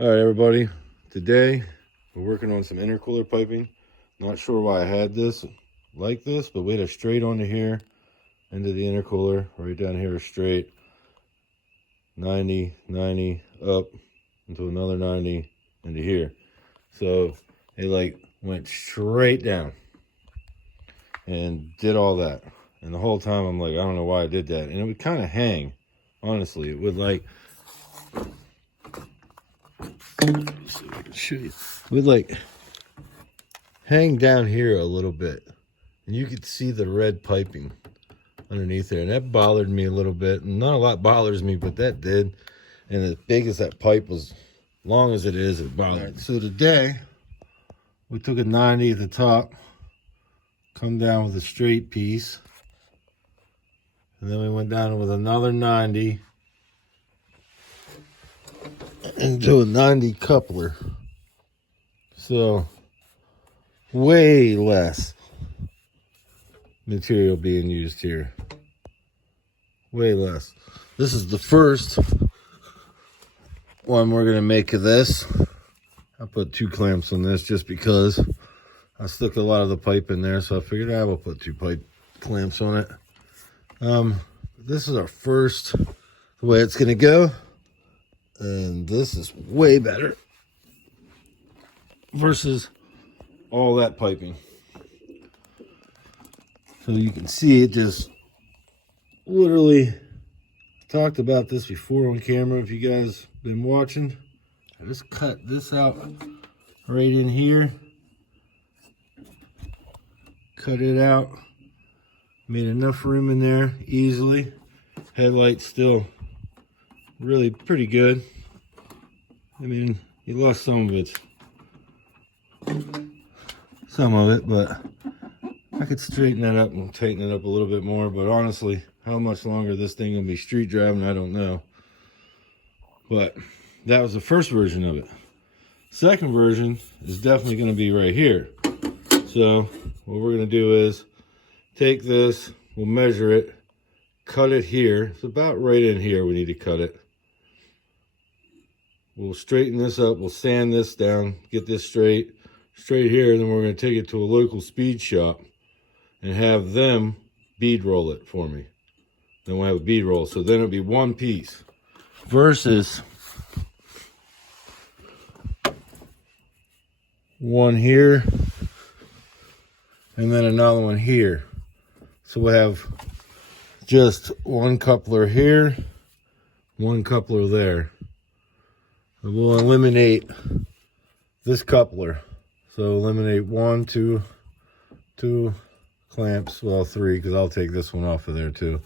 All right, everybody. Today we're working on some intercooler piping. Not sure why I had this like this, but we had a straight onto here into the intercooler. Right down here straight. 90, 90 up into another 90 into here. So it like went straight down and did all that. And the whole time I'm like, I don't know why I did that. And it would kind of hang, honestly. It would like, show you. It would like hang down here a little bit. And you could see the red piping underneath there. And that bothered me a little bit. And not a lot bothers me, but that did. And as big as that pipe was, long as it is, it bothered me. So today, we took a 90 at the top, come down with a straight piece. And then we went down with another 90 and do a 90 coupler. So way less material being used here. Way less. This is the first one we're gonna make of this. I put 2 clamps on this just because I stuck a lot of the pipe in there, so I figured I will put 2 pipe clamps on it. This is our first, the way it's gonna go, and this is way better versus all that piping. So you can see it just literally, talked about this before on camera if you guys been watching. I just cut this out right in here, cut it out, made enough room in there easily. Headlight's still really pretty good. I mean, you lost some of it, but I could straighten that up and tighten it up a little bit more. But honestly, how much longer this thing will be street driving, I don't know. But that was the first version of it. Second version is definitely going to be right here. So what we're going to do is take this, we'll measure it, cut it here. It's about right in here we need to cut it. We'll straighten this up, we'll sand this down, get this straight here, and then we're going to take it to a local speed shop and have them bead roll it for me. Then we'll have a bead roll. So then it'll be one piece versus one here and then another one here. So we'll have just one coupler here, one coupler there. And we'll eliminate this coupler. So eliminate 1, 2 clamps, well 3, because I'll take this one off of there too.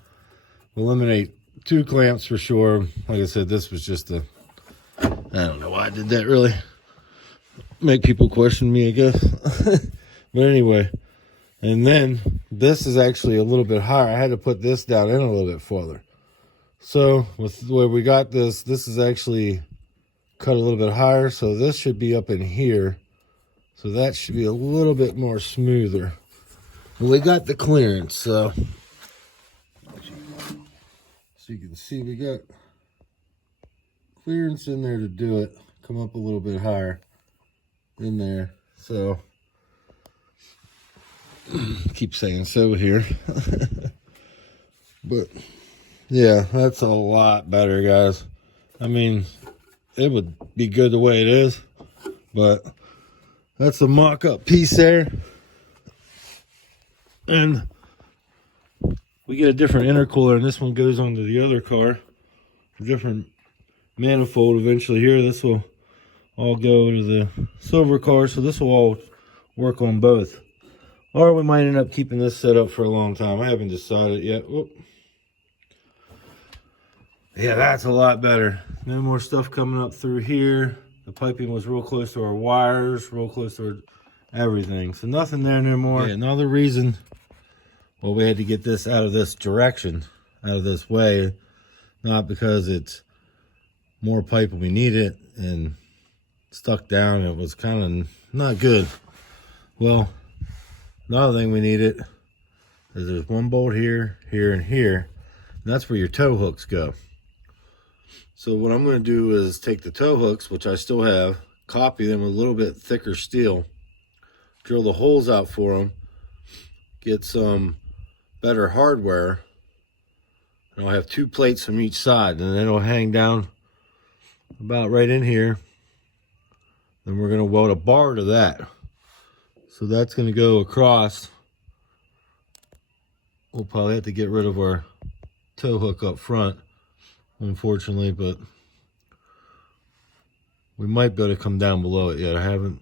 We'll eliminate 2 clamps for sure. Like I said, this was just a, I don't know why I did that, really. Make people question me, I guess. But anyway, and then this is actually a little bit higher. I had to put this down in a little bit farther. So with the way we got this is actually cut a little bit higher. So this should be up in here. So that should be a little bit more smoother. And we got the clearance, so you can see we got clearance in there to do it. Come up a little bit higher in there. So keep saying so here. But yeah, that's a lot better, guys. I mean, it would be good the way it is, but that's a mock-up piece there. And we get a different intercooler, and this one goes onto the other car. A different manifold eventually here. This will all go to the silver car, so this will all work on both. Or we might end up keeping this set up for a long time. I haven't decided yet. Whoop. Yeah, that's a lot better. No more stuff coming up through here. The piping was real close to our wires, real close to our everything. So nothing there no more. Yeah, another reason, well, we had to get this out of this direction, out of this way. Not because it's more pipe and we need it and stuck down. It was kind of not good. Well, another thing we needed is there's one bolt here, here, and here. And that's where your tow hooks go. So what I'm going to do is take the tow hooks, which I still have, copy them with a little bit thicker steel, drill the holes out for them, get some better hardware, and I'll have 2 plates from each side, and then it'll hang down about right in here. Then we're going to weld a bar to that. So that's going to go across. We'll probably have to get rid of our tow hook up front, unfortunately, but we might be able to come down below it yet. I haven't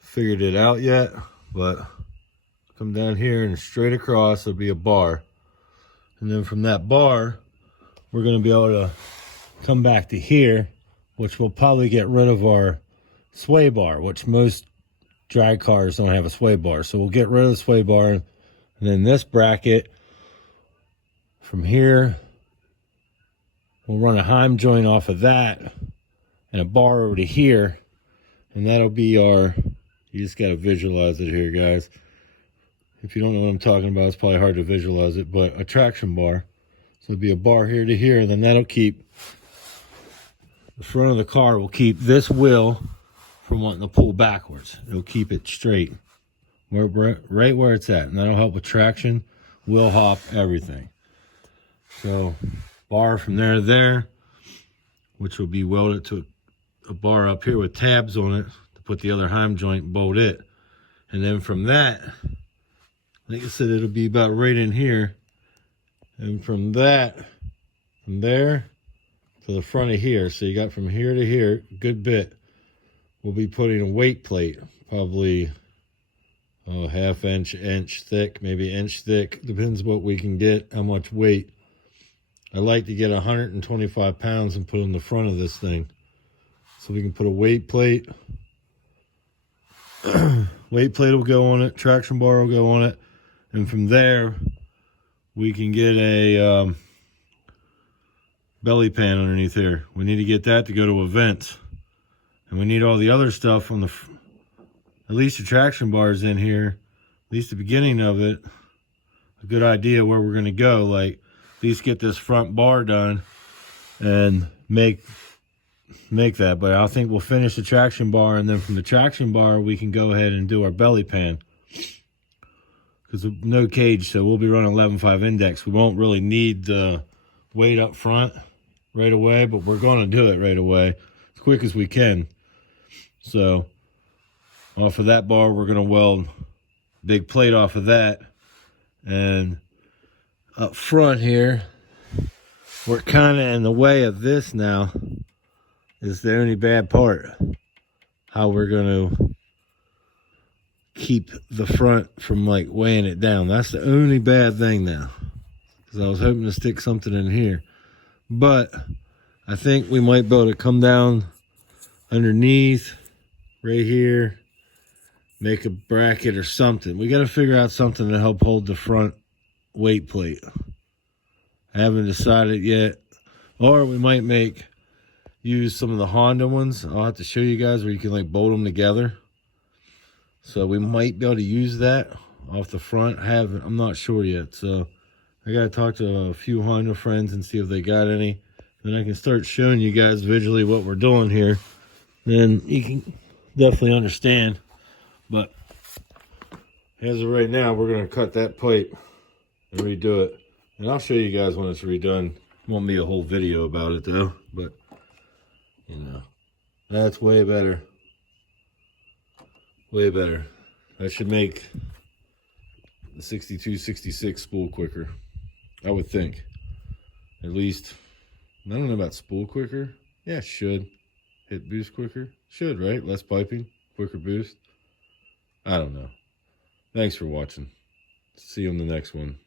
figured it out yet, but come down here and straight across will be a bar. And then from that bar, we're going to be able to come back to here, which will probably get rid of our sway bar, which most drag cars don't have a sway bar. So we'll get rid of the sway bar, and then this bracket from here, we'll run a Heim joint off of that and a bar over to here, and that'll be our, you just got to visualize it here, guys. If you don't know what I'm talking about, it's probably hard to visualize it, but a traction bar. So it'll be a bar here to here, and then that'll keep, the front of the car will keep this wheel from wanting to pull backwards. It'll keep it straight, right where it's at, and that'll help with traction, wheel hop, everything. So bar from there to there, which will be welded to a bar up here with tabs on it to put the other Heim joint and bolt it. And then from that, like I said, it'll be about right in here. And from that, from there to the front of here, so you got from here to here, good bit, we'll be putting a weight plate, probably half inch, inch thick, maybe inch thick, depends what we can get, how much weight. I like to get 125 pounds and put in the front of this thing. So we can put a weight plate. Weight plate will go on it, traction bar will go on it. And from there, we can get a belly pan underneath here. We need to get that to go to events. And we need all the other stuff on the, at least the traction bars in here, at least the beginning of it, a good idea where we're going to go, like at least get this front bar done and make that. But I think we'll finish the traction bar, and then from the traction bar we can go ahead and do our belly pan, because no cage, so we'll be running 11.5 index. We won't really need the weight up front right away, but we're going to do it right away as quick as we can. So off of that bar, we're going to weld a big plate off of that. And up front here, we're kind of in the way of this now, is the only bad part. How we're going to keep the front from like weighing it down. That's the only bad thing now, because I was hoping to stick something in here. But I think we might be able to come down underneath right here, make a bracket or something. We got to figure out something to help hold the front weight plate. I haven't decided yet. Or we might use some of the Honda ones. I'll have to show you guys where you can like bolt them together. So we might be able to use that off the front. I'm not sure yet. So I got to talk to a few Honda friends and see if they got any. Then I can start showing you guys visually what we're doing here. Then you can definitely understand. But as of right now, we're going to cut that pipe and redo it. And I'll show you guys when it's redone. It won't be a whole video about it though. But, you know, that's way better. Way better. That should make the 62, 66 spool quicker, I would think. At least, I don't know about spool quicker. Yeah, should. Hit boost quicker. Should, right? Less piping, quicker boost. I don't know. Thanks for watching. See you on the next one.